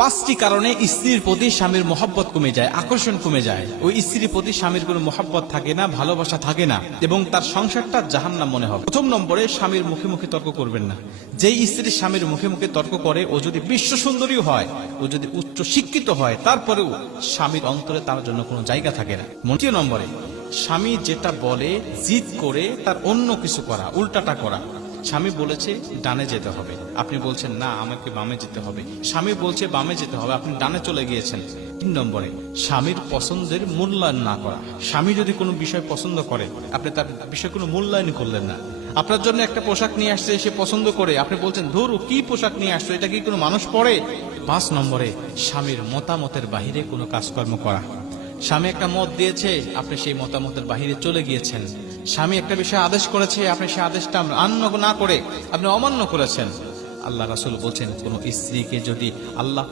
5টি কারণে স্ত্রীর প্রতি স্বামীর মহব্বত কমে যায়, আকর্ষণ কমে যায়। ওই স্ত্রীর প্রতি স্বামীর কোনো মহব্বত থাকে না, ভালোবাসা থাকে না, এবং তার সংসারটা জাহান্নাম মনে হবে। প্রথম নম্বরে, স্বামীর মুখে মুখে তর্ক করবেন না। যেই স্ত্রী স্বামীর মুখে মুখে তর্ক করে, ও যদি বিশ্ব সুন্দরী হয়, ও যদি উচ্চ শিক্ষিত হয়, তারপরেও স্বামীর অন্তরে তার জন্য কোনো জায়গা থাকে না। দ্বিতীয় নম্বরে, স্বামী যেটা বলে জিদ করে তার অন্য কিছু করা, উল্টাটা করা। স্বামী বলেছে ডানে যেতে হবে, আপনি বলছেন না আমাকে বামে যেতে হবে। স্বামী বলছে বামে যেতে হবে, আপনি ডানে চলে গিয়েছেন। 3 নম্বরে, স্বামীর পছন্দের মূল্যায়ন না করা। স্বামী যদি কোনো বিষয় পছন্দ করে, আপনি তার বিষয়ে কোনো মূল্যায়ন করলেন না। আপনার জন্য একটা পোশাক নিয়ে আসছে, সে পছন্দ করে, আপনি বলছেন ধরু কি পোশাক নিয়ে আসছো, এটা কি কোনো মানুষ পরে? 5 নম্বরে, স্বামীর মতামতের বাহিরে কোনো কাজকর্ম করা। স্বামী একটা মত দিয়েছে, আপনি সেই মতামতের বাহিরে চলে গিয়েছেন। স্বামী একটা বিষয় আদেশ করেছে, আপনি সেই আদেশটা মান্য না করে আপনি অমান্য করেছেন। আল্লাহ রাসূল বলছেন, কোন স্ত্রীকে যদি আল্লাহ